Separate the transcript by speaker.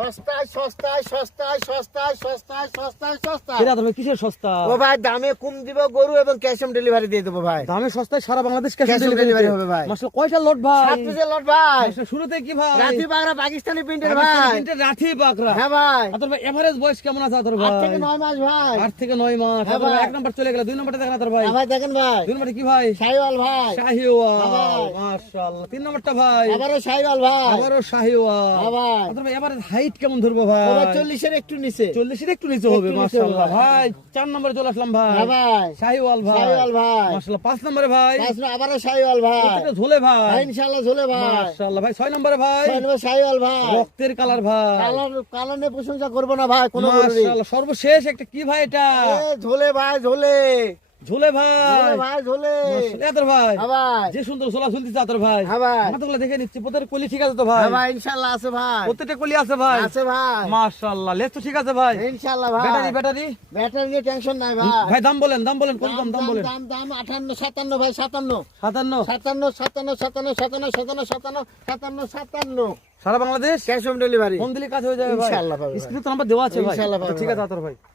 Speaker 1: সস্তায় সস্তায় সস্তায় সস্তায় সস্তায় সস্তায় সস্তায়।
Speaker 2: সেটা তবে কিসের সস্তা?
Speaker 1: ও ভাই দামে কম দিব গরু এবং ক্যাশ অন ডেলিভারি দিয়ে দেবো ভাই।
Speaker 2: দামে সস্তায় সারা বাংলাদেশ ক্যাশ
Speaker 1: Cash on হবে ভাই।
Speaker 2: মাসলে কয়টা লট ভাই?
Speaker 1: সাত পিসের লট ভাই।
Speaker 2: শুরুতে কি ভাই?
Speaker 1: রাতি বাগরা পাকিস্তানি প্রিন্টের ভাই।
Speaker 2: প্রিন্টের রাঠি বাকরা।
Speaker 1: হ্যাঁ ভাই।
Speaker 2: আতর ভাই এভারেজ বয়স কেমন আছে আতর
Speaker 1: আট
Speaker 2: ভাই?
Speaker 1: থেকে নয় মাস ভাই।
Speaker 2: আট থেকে নয় মাস।
Speaker 1: হ্যাঁ
Speaker 2: আতর ভাই
Speaker 1: ভাই।
Speaker 2: এক নাম্বার চলে গেল দুই নাম্বারটা দেখেন আতর ভাই।
Speaker 1: হ্যাঁ ভাই দেখেন ভাই।
Speaker 2: দুই নাম্বারটা কি ভাই?
Speaker 1: শাহিওয়াল ভাই।
Speaker 2: শাহিওয়াল
Speaker 1: হ্যাঁ
Speaker 2: মাশাআল্লাহ। তিন নাম্বারটা ভাই।
Speaker 1: আবারও শাহিওয়াল ভাই।
Speaker 2: আবারও শাহিওয়াল।
Speaker 1: হ্যাঁ ভাই।
Speaker 2: আতর ভাই এবারে হাইট কেমন ধরবো ভাই?
Speaker 1: চল্লিশের একটু নিচে।
Speaker 2: চল্লিশের একটু নিচে হবে মাশাআল্লাহ। ভাই। চার নম্বরে চলে আসলাম ভাই।
Speaker 1: হ্যাঁ ভাই।
Speaker 2: শাহিওয়াল ভাই।
Speaker 1: শাহিওয়াল ভাই।
Speaker 2: মাশাআল্লাহ পাঁচ নম্বরে ভাই।
Speaker 1: পাঁচ আবারও শাহিওয়াল ভাই।
Speaker 2: প্রত্যেকটা ঝোলে
Speaker 1: ভাই।
Speaker 2: ভাই
Speaker 1: ইনশাআল্লাহ ঝোলে ভাই।
Speaker 2: মাশাআল্লাহ ভাই ছয় নম্বরে ভাই।
Speaker 1: ছয় নম্বর শাহিওয়াল ভাই।
Speaker 2: রক্তের কালার ভাই।
Speaker 1: কালার কালার নিয়ে প্রশংসা করব না ভাই কোনো।
Speaker 2: মাশাআল্লাহ সর্বশেষ একটা কি ভাই এটা?
Speaker 1: ঝোলে ভাই ঝোলে।
Speaker 2: ঝুলে ভাই।
Speaker 1: ভাই ঝুলে। হ্যাঁ ভাই।
Speaker 2: যে সুন্দর ভাই।
Speaker 1: হ্যাঁ
Speaker 2: মাথাগুলো দেখে নিচ্ছি প্রত্যেক কলি ঠিক আছে তো ভাই?
Speaker 1: হ্যাঁ আছে ভাই।
Speaker 2: প্রত্যেকটা কলি আছে ভাই?
Speaker 1: আছে ভাই।
Speaker 2: লেস তো ঠিক আছে ভাই?
Speaker 1: ইনশাআল্লাহ ভাই।
Speaker 2: Battery battery?
Speaker 1: ব্যাটারি নিয়ে টেনশন নাই ভাই।
Speaker 2: ভাই দাম বলেন দাম বলেন দাম দাম বলেন?
Speaker 1: দাম দাম 58 57 ভাই
Speaker 2: 57
Speaker 1: 57 57 57 57 57 57 57 57
Speaker 2: সারা বাংলাদেশ?
Speaker 1: Cash on delivery.
Speaker 2: কোন দিলে কাজ হয়ে যাবে ভাই।
Speaker 1: ইনশাআল্লাহ ভাই
Speaker 2: স্ক্রিপ্ট নাম্বার দেওয়া আছে ভাই।
Speaker 1: ইনশাআল্লাহ
Speaker 2: ঠিক আছে আতর ভাই।